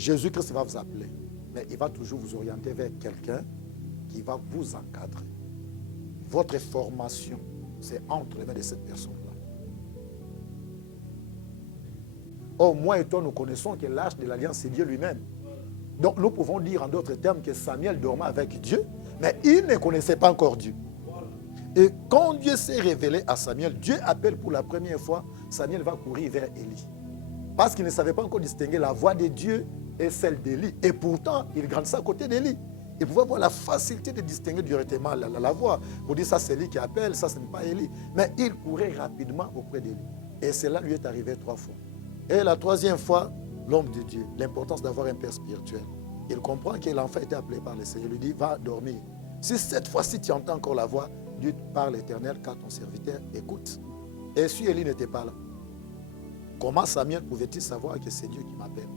Jésus-Christ va vous appeler, mais il va toujours vous orienter vers quelqu'un qui va vous encadrer. Votre formation, c'est entre les mains de cette personne-là. Or, moi et toi, nous connaissons que l'Arche de l'Alliance, c'est Dieu lui-même. Donc, nous pouvons dire en d'autres termes que Samuel dormait avec Dieu, mais il ne connaissait pas encore Dieu. Et quand Dieu s'est révélé à Samuel, Dieu appelle pour la première fois, Samuel va courir vers Élie. Parce qu'il ne savait pas encore distinguer la voix de Dieu et celle d'Élie. Et pourtant, il grandissait à côté d'Élie. Il pouvait avoir la facilité de distinguer directement la voix. Pour dire ça, c'est Élie qui appelle, ça, ce n'est pas Élie. Mais il courait rapidement auprès d'Élie. Et cela lui est arrivé 3 fois. Et la 3e fois, l'homme de Dieu, l'importance d'avoir un père spirituel. Il comprend que l'enfant était appelé par le Seigneur. Il lui dit, va dormir. Si cette fois-ci tu entends encore la voix, Dieu parle l'Éternel, car ton serviteur écoute. Et si Élie n'était pas là, comment Samuel pouvait-il savoir que c'est Dieu qui m'appelle?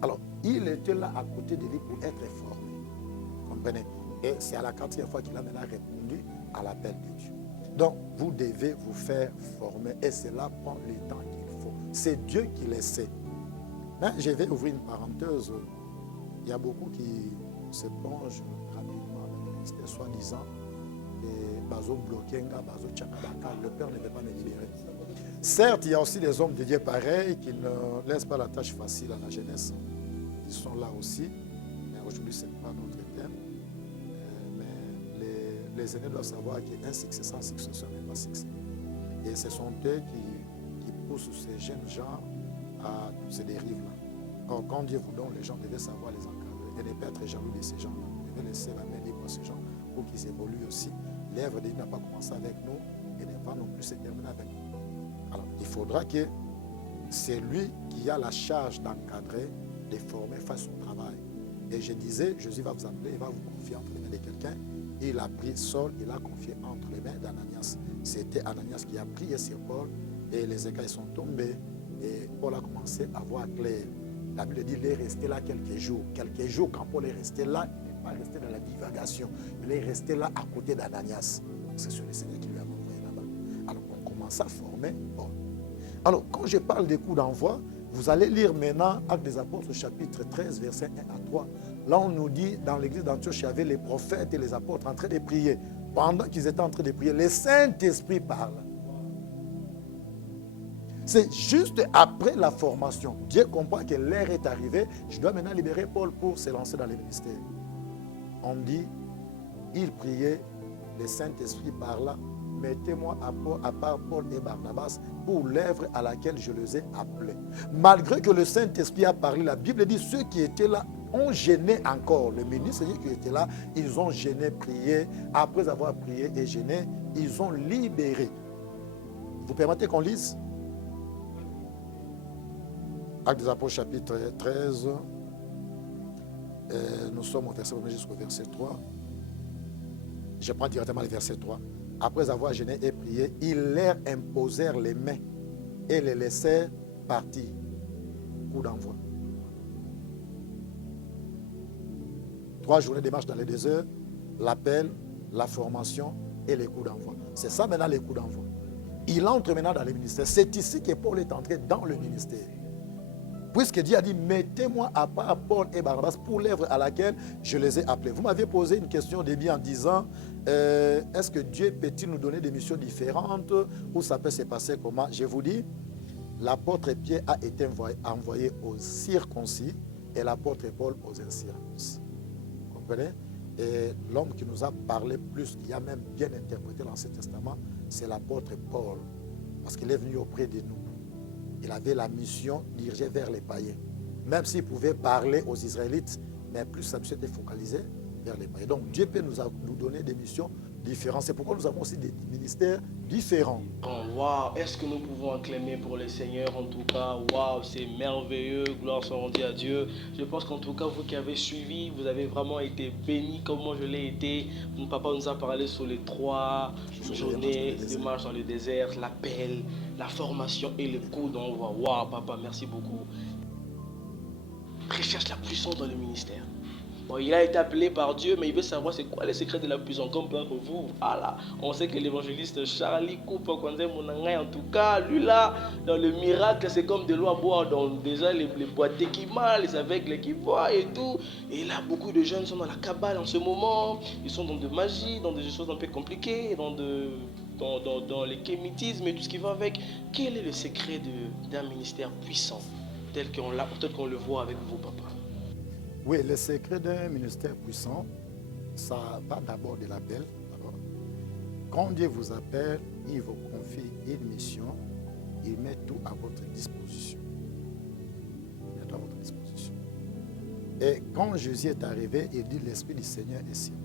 Alors, il était là à côté de lui pour être formé. Comprenez? Et c'est à la 4e fois qu'il a maintenant répondu à l'appel de Dieu. Donc, vous devez vous faire former et cela prend le temps qu'il faut. C'est Dieu qui le sait. Mais je vais ouvrir une parenthèse. Il y a beaucoup qui se plongent rapidement dans le ministère, soi-disant, et Bazo Blokenga, Bazo Tchakabaka, le Père ne veut pas me libérer. Certes, il y a aussi des hommes de Dieu pareils qui ne laissent pas la tâche facile à la jeunesse. Ils sont là aussi, mais aujourd'hui, ce n'est pas notre thème. Mais les aînés doivent savoir qu'un succès sans succession n'est pas succès. Et ce sont eux qui poussent ces jeunes gens à toutes ces dérives-là. Or, quand Dieu vous donne, les gens devaient savoir les encadrer et ne pas être jaloux de ces gens-là. Vous devez laisser la main libre à ces gens pour qu'ils évoluent aussi. L'œuvre de Dieu n'a pas commencé avec nous et ne va non plus se terminer avec nous. Alors, il faudra que c'est lui qui a la charge d'encadrer, de former, faire son travail. Et je disais, Jésus va vous appeler, il va vous confier entre les mains de quelqu'un. Il a pris Saul, il a confié entre les mains d'Ananias. C'était Ananias qui a prié sur Paul et les écailles sont tombés. Et Paul a commencé à voir clair. La Bible dit qu'il est resté là quelques jours. Quelques jours, quand Paul est resté là, il n'est pas resté dans la divagation. Il est resté là à côté d'Ananias. C'est sur le Seigneur qui lui a envoyé là-bas. Alors, on commence à former Paul. Alors, quand je parle des coups d'envoi, vous allez lire maintenant Actes des Apôtres, chapitre 13, versets 1 à 3. Là, on nous dit, dans l'église d'Antioche, il y avait les prophètes et les apôtres en train de prier. Pendant qu'ils étaient en train de prier, le Saint-Esprit parle. C'est juste après la formation. Dieu comprend que l'heure est arrivée. Je dois maintenant libérer Paul pour se lancer dans le ministère. On dit, il priait, le Saint-Esprit parla. Mettez-moi à part Paul et Barnabas pour l'œuvre à laquelle je les ai appelés. Malgré que le Saint-Esprit a parlé, la Bible dit ceux qui étaient là ont gêné encore. Le ministre qui était là, ils ont gêné, prié. Après avoir prié et gêné, ils ont libéré. Vous permettez qu'on lise? Actes des Apôtres, chapitre 13. Nous sommes au verset 1 jusqu'au verset 3. Je prends directement le verset 3. Après avoir gêné et prié, ils leur imposèrent les mains et les laissèrent partir. Coup d'envoi. 3 journées de marche dans les déserts, l'appel, la formation et les coups d'envoi. C'est ça maintenant les coups d'envoi. Il entre maintenant dans le ministère. C'est ici que Paul est entré dans le ministère. Puisque Dieu a dit, mettez-moi à part Paul et Barnabas pour l'œuvre à laquelle je les ai appelés. Vous m'avez posé une question au début en disant, est-ce que Dieu peut-il nous donner des missions différentes ou ça peut se passer comment? Je vous dis, l'apôtre Pierre a été envoyé aux circoncis et l'apôtre Paul aux incirconcis. Vous comprenez? Et l'homme qui nous a parlé plus, qui a même bien interprété l'Ancien Testament, c'est l'apôtre Paul. Parce qu'il est venu auprès de nous. Il avait la mission dirigée vers les païens. Même s'il pouvait parler aux Israélites, mais plus sa mission était focalisée vers les païens. Donc Dieu peut nous donner des missions différentes. C'est pourquoi nous avons aussi des ministères différents. Oh, waouh, est-ce que nous pouvons acclamer pour le Seigneur en tout cas? Waouh, c'est merveilleux, gloire soit rendue à Dieu. Je pense qu'en tout cas, vous qui avez suivi, vous avez vraiment été bénis comme moi je l'ai été. Mon papa nous a parlé sur les 3 journées de marche dans le désert, l'appel, la formation et le coup d'envoi. Waouh, papa, merci beaucoup. Recherche la puissance dans le ministère. Bon, il a été appelé par Dieu, mais il veut savoir c'est quoi les secrets de la puissance. Comme pour vous, voilà. On sait que l'évangéliste Charlie Coupe, en tout cas, lui là, dans le miracle, c'est comme de l'eau à boire. Donc déjà, les boîtiers qui mal, les aveugles qui voient et tout. Et là, beaucoup de jeunes sont dans la cabale en ce moment. Ils sont dans de magie, dans des choses un peu compliquées, dans les kémitismes et tout ce qui va avec. Quel est le secret d'un ministère puissant, tel qu'on le voit avec vous, papa? Oui, le secret d'un ministère puissant, ça va d'abord de l'appel. Quand Dieu vous appelle, il vous confie une mission, il met tout à votre disposition. Il met tout à votre disposition. Et quand Jésus est arrivé, il dit l'Esprit du Seigneur est sur moi.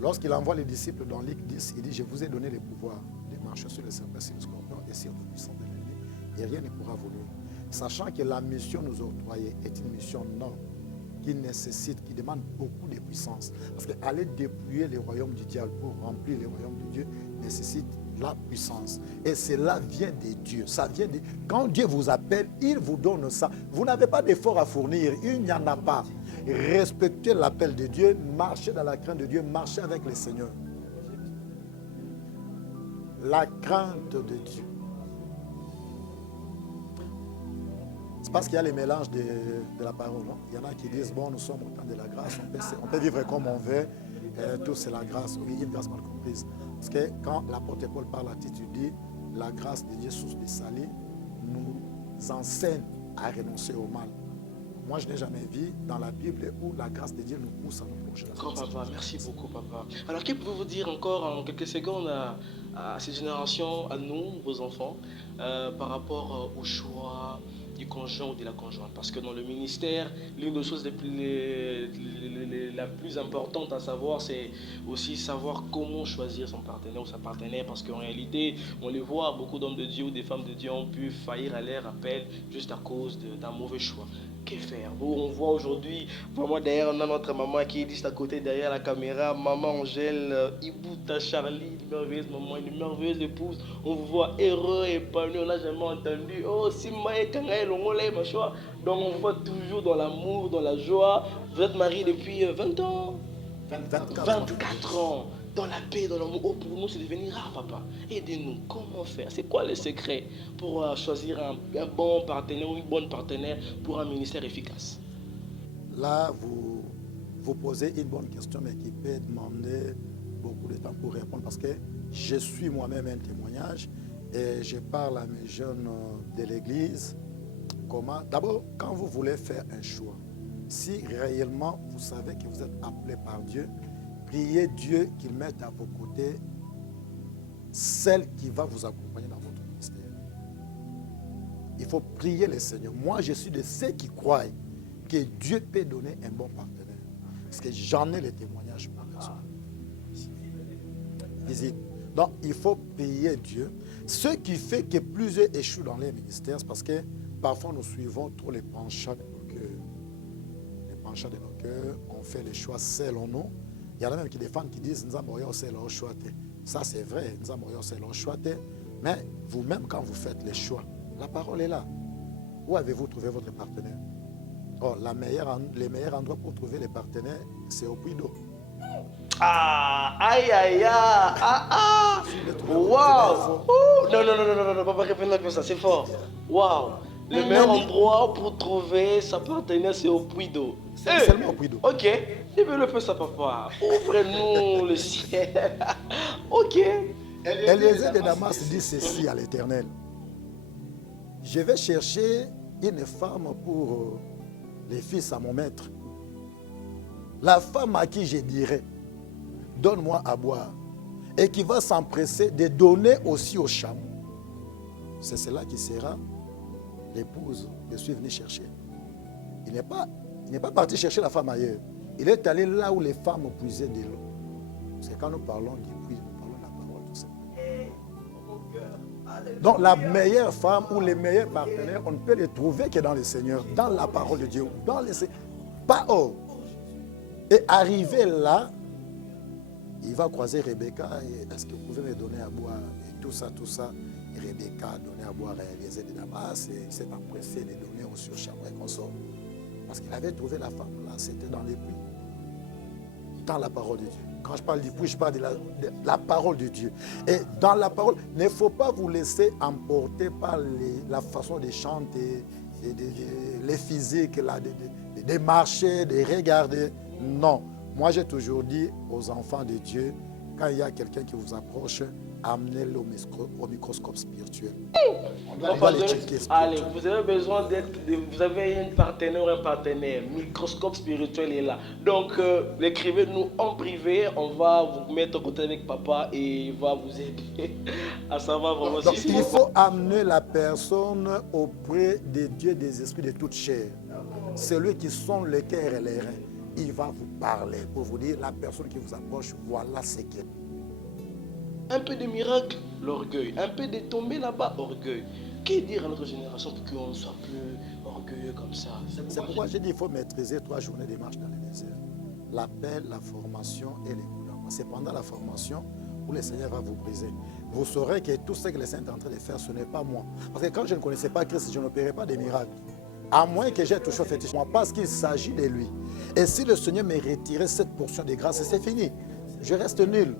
Lorsqu'il envoie les disciples dans Luc 10, il dit je vous ai donné le pouvoir de marcher sur les serpents et les scorpions et sur toute puissance de l'ennemi, et rien ne pourra vous nuire. Sachant que la mission nous octroyée est une mission noble, qui nécessite, qui demande beaucoup de puissance. Parce qu'aller dépouiller les royaumes du diable pour remplir les royaumes de Dieu nécessite la puissance. Et cela vient de Dieu. Ça vient de... Quand Dieu vous appelle, il vous donne ça. Vous n'avez pas d'effort à fournir. Il n'y en a pas. Respectez l'appel de Dieu, marchez dans la crainte de Dieu, marchez avec le Seigneur. La crainte de Dieu. C'est parce qu'il y a les mélanges de la parole. Non? Il y en a qui disent, bon, nous sommes au temps de la grâce, on peut vivre comme on veut, tout c'est la grâce. Oui, une grâce mal comprise. Parce que quand l'apôtre Paul parle à Tite, il dit, la grâce de Dieu, source de salut, nous enseigne à renoncer au mal. Moi, je n'ai jamais vu dans la Bible où la grâce de Dieu nous pousse à nous plonger. D'accord, papa. Merci beaucoup, papa. Alors, que pouvez-vous dire encore en quelques secondes à cette génération, à nous, vos enfants, par rapport au choix du conjoint ou de la conjointe? Parce que dans le ministère, l'une des choses la plus importante à savoir, c'est aussi savoir comment choisir son partenaire ou sa partenaire. Parce qu'en réalité, on le voit, beaucoup d'hommes de Dieu ou des femmes de Dieu ont pu faillir à leur appel juste à cause d'un mauvais choix. Que faire? On voit aujourd'hui, vraiment derrière, on a notre maman qui est juste à côté derrière la caméra, maman Angèle, Ibouta, Charlie, une merveilleuse maman, une merveilleuse épouse. On vous voit heureux, épanoui, on n'a jamais entendu, oh, Simba et Kangaï, l'ongolais, ma choix. Donc on vous voit toujours dans l'amour, dans la joie. Vous êtes mariés depuis 20 ans? 24 ans. Dans la paix, dans l'amour. Oh, pour nous, c'est devenu rare, papa. Aidez-nous. Comment faire? C'est quoi le secret pour choisir un bon partenaire ou une bonne partenaire pour un ministère efficace? Là, vous posez une bonne question, mais qui peut demander beaucoup de temps pour répondre, parce que je suis moi-même un témoignage et je parle à mes jeunes de l'église. Comment? D'abord, quand vous voulez faire un choix, si réellement vous savez que vous êtes appelé par Dieu, priez Dieu qu'il mette à vos côtés celle qui va vous accompagner dans votre ministère. Il faut prier le Seigneur. Moi, je suis de ceux qui croient que Dieu peut donner un bon partenaire. Parce que j'en ai les témoignages par personne. Visible. Donc, il faut prier Dieu. Ce qui fait que plusieurs échouent dans les ministères, c'est parce que parfois nous suivons trop les penchants de nos cœurs. Les penchants de nos cœurs, on fait les choix selon nous. Il y en a même qui défendent, qui disent ça c'est vrai, mais vous-même quand vous faites les choix, la parole est là. Où avez-vous trouvé votre partenaire? Oh, les meilleurs endroits pour trouver les partenaires, c'est au puits d'eau. Ah, aïe, aïe, aïe, ah, ah, waouh, non, papa, répète-moi comme ça, c'est fort. Waouh, le meilleur endroit pour trouver sa partenaire, c'est au puits d'eau. C'est seulement au puits d'eau. Ok, je veux le faire ça, papa. Ouvrez-nous le ciel. Ok. Eliezer de Damas dit ceci à l'Éternel. Je vais chercher une femme pour les fils à mon maître. La femme à qui je dirai, donne-moi à boire, et qui va s'empresser de donner aussi au chameau. C'est cela qui sera l'épouse que je suis venu chercher. Il n'est pas parti chercher la femme ailleurs. Il est allé là où les femmes puisaient de l'eau. C'est quand nous parlons du puits, nous parlons de la parole, tout ça. Donc la meilleure femme ou les meilleurs partenaires, on ne peut les trouver que dans le Seigneur, dans la parole de Dieu, dans le Seigneur. Pas hors. Et arrivé là, il va croiser Rebecca. Est-ce que vous pouvez me donner à boire? Et tout ça. Et Rebecca a donné à boire à Eliezer de Damas. Et il s'est empressé de donner aussi au chameau et consort. Parce qu'il avait trouvé la femme, là, c'était dans les puits. Dans la parole de Dieu. Quand je parle du puits, je parle de la parole de Dieu. Et dans la parole, il ne faut pas vous laisser emporter par la façon de chanter, les physiques, de marcher, de regarder. Non. Moi, j'ai toujours dit aux enfants de Dieu, quand il y a quelqu'un qui vous approche, amenez-le au microscope spirituel. On va les checker. Allez, vous avez besoin vous avez un partenaire, microscope spirituel est là. Donc, écrivez-nous en privé, on va vous mettre en contact avec papa et il va vous aider à savoir vraiment donc, si il faut amener la personne auprès de Dieu des esprits de toute chair. Celui qui sont le cœur et les reins. Il va vous parler pour vous dire, la personne qui vous approche, voilà ce qu'elle est. Un peu de miracle, l'orgueil. Un peu de tomber là-bas, orgueil. Qui dire à notre génération pour qu'on ne soit plus orgueilleux comme ça? C'est pourquoi j'ai dit qu'il faut maîtriser 3 journées de marche dans le désert. L'appel, la formation et les gouvernements. C'est pendant la formation où le Seigneur va vous briser. Vous saurez que tout ce que le Seigneur est en train de faire, ce n'est pas moi. Parce que quand je ne connaissais pas Christ, je n'opérais pas des miracles. À moins que j'ai touché au fétiche, parce qu'il s'agit de lui. Et si le Seigneur me retirait cette portion de grâce, c'est fini. Je reste nul.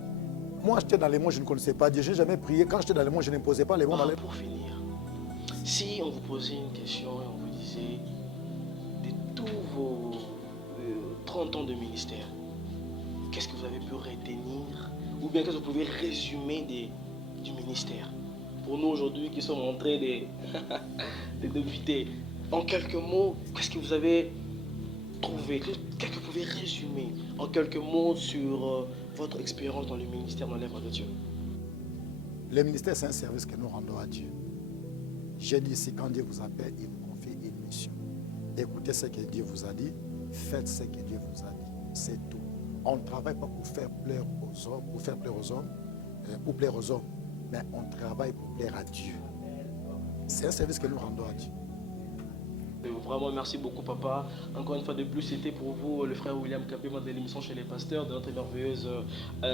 Moi, j'étais dans les mots, je ne connaissais pas Dieu. Je n'ai jamais prié. Quand j'étais dans les mots, je ne posais pas les mots dans les mots. Pour finir, si on vous posait une question et on vous disait, de tous vos 30 ans de ministère, qu'est-ce que vous avez pu retenir? Ou bien qu'est-ce que vous pouvez résumer du ministère? Pour nous aujourd'hui qui sommes en train de débuter, en quelques mots, qu'est-ce que vous avez trouvé? Qu'est-ce que vous pouvez résumer en quelques mots sur votre expérience dans le ministère, dans l'œuvre de Dieu? Le ministère, c'est un service que nous rendons à Dieu. J'ai dit ici, quand Dieu vous appelle, il vous confie une mission. Écoutez ce que Dieu vous a dit, faites ce que Dieu vous a dit. C'est tout. On ne travaille pas pour faire plaire aux hommes, pour plaire aux hommes, mais on travaille pour plaire à Dieu. C'est un service que nous rendons à Dieu. Vraiment, merci beaucoup, papa. Encore une fois de plus, c'était pour vous le frère William Capé, de l'émission Chez les Pasteurs, de notre merveilleuse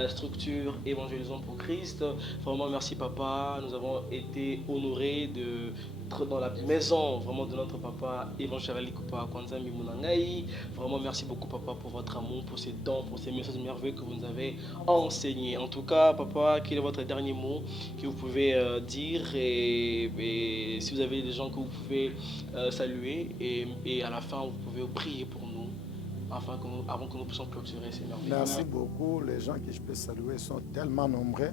structure Évangélisons pour Christ. Vraiment, merci, papa. Nous avons été honorés d'être dans la maison vraiment de notre papa Évangélique Kwanza Mimunangaï. Vraiment, merci beaucoup, papa, pour votre amour, pour ces dons, pour ces messages merveilleux que vous nous avez enseignés. En tout cas, papa, quel est votre dernier mot que vous pouvez dire et si vous avez des gens que vous pouvez saluer et à la fin, vous pouvez prier pour nous avant que nous puissions clôturer ces merveilles. Merci beaucoup. Les gens que je peux saluer sont tellement nombreux.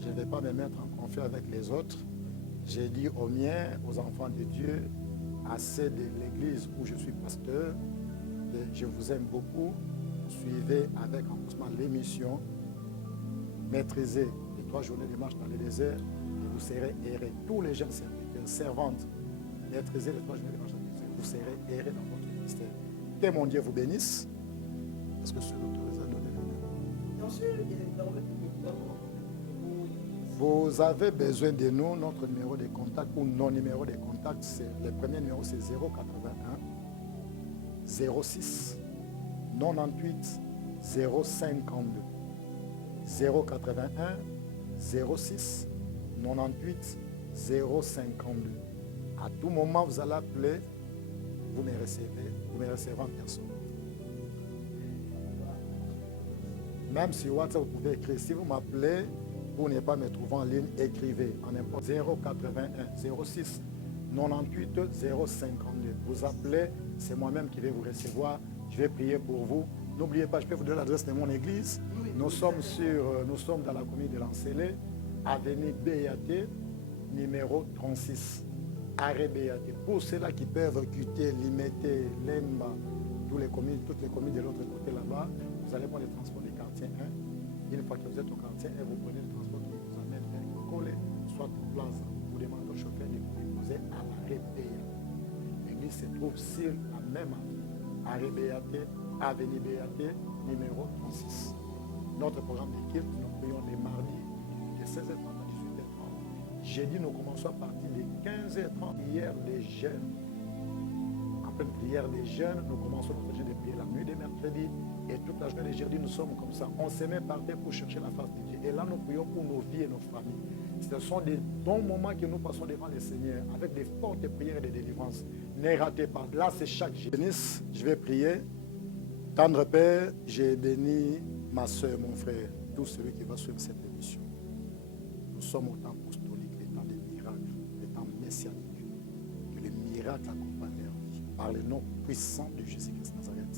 Je ne vais pas me mettre en conflit avec les autres. J'ai dit aux miens, aux enfants de Dieu, à ceux de l'église où je suis pasteur, je vous aime beaucoup. Suivez avec enthousiasme l'émission. Maîtrisez les 3 journées de marche dans le désert et vous serez errés. Tous les jeunes serviteurs, servantes, maîtrisez les 3 journées de marche dans le désert. Vous serez errés dans votre ministère. Que mon Dieu vous bénisse. Est-ce que c'est l'autorisé à donner le nom? Bien sûr, il est dans le vous avez besoin de nous, notre numéro de contact ou non numéro de contact, le premier numéro c'est 081 06 98 052. 081 06 98 052. À tout moment, vous allez appeler, vous me recevez en personne. Même sur WhatsApp, vous pouvez écrire. Si vous m'appelez, pour ne pas me trouver en ligne, écrivez en import 081 06 98 052. Vous appelez, c'est moi-même qui vais vous recevoir. Je vais prier pour vous. N'oubliez pas, je peux vous donner l'adresse de mon église. Nous sommes dans la commune de Lancelé, avenue BAT, numéro 36. Arrêt BAT. Pour ceux-là qui peuvent quitter Limité, Lemba, toutes les communes de l'autre côté là-bas, vous allez prendre le transport du quartier 1. Une fois que vous êtes au quartier 1, vous prenez le transport qui vous amène vers Collet, soit au Plaza. Vous demandez au chauffeur de vous déposer à l'arrêt BAT. L'église se trouve sur la même arrêt BAT, avenue BAT, numéro 36. Notre programme d'équipe, nous prions les mardis de 16h30 à 18h30. Jeudi, nous commençons à partir de 15h30. Hier, les jeunes, à pleine prière des jeunes. Nous commençons notre jeûne de prière la nuit des mercredis. Et toute la journée des jeudis, nous sommes comme ça. On se met par terre pour chercher la face de Dieu. Et là, nous prions pour nos vies et nos familles. Ce sont des bons moments que nous passons devant le Seigneur avec des fortes prières et des délivrances. Ne ratez pas. Là, c'est chaque jeûne. Je vais prier. Tendre Père, j'ai béni ma soeur, mon frère, tout celui qui va suivre cette émission. Nous sommes au temps apostolique, le temps des miracles, le temps messianique. Que les miracles accompagnent leur vie par le nom puissant de Jésus-Christ Nazareth.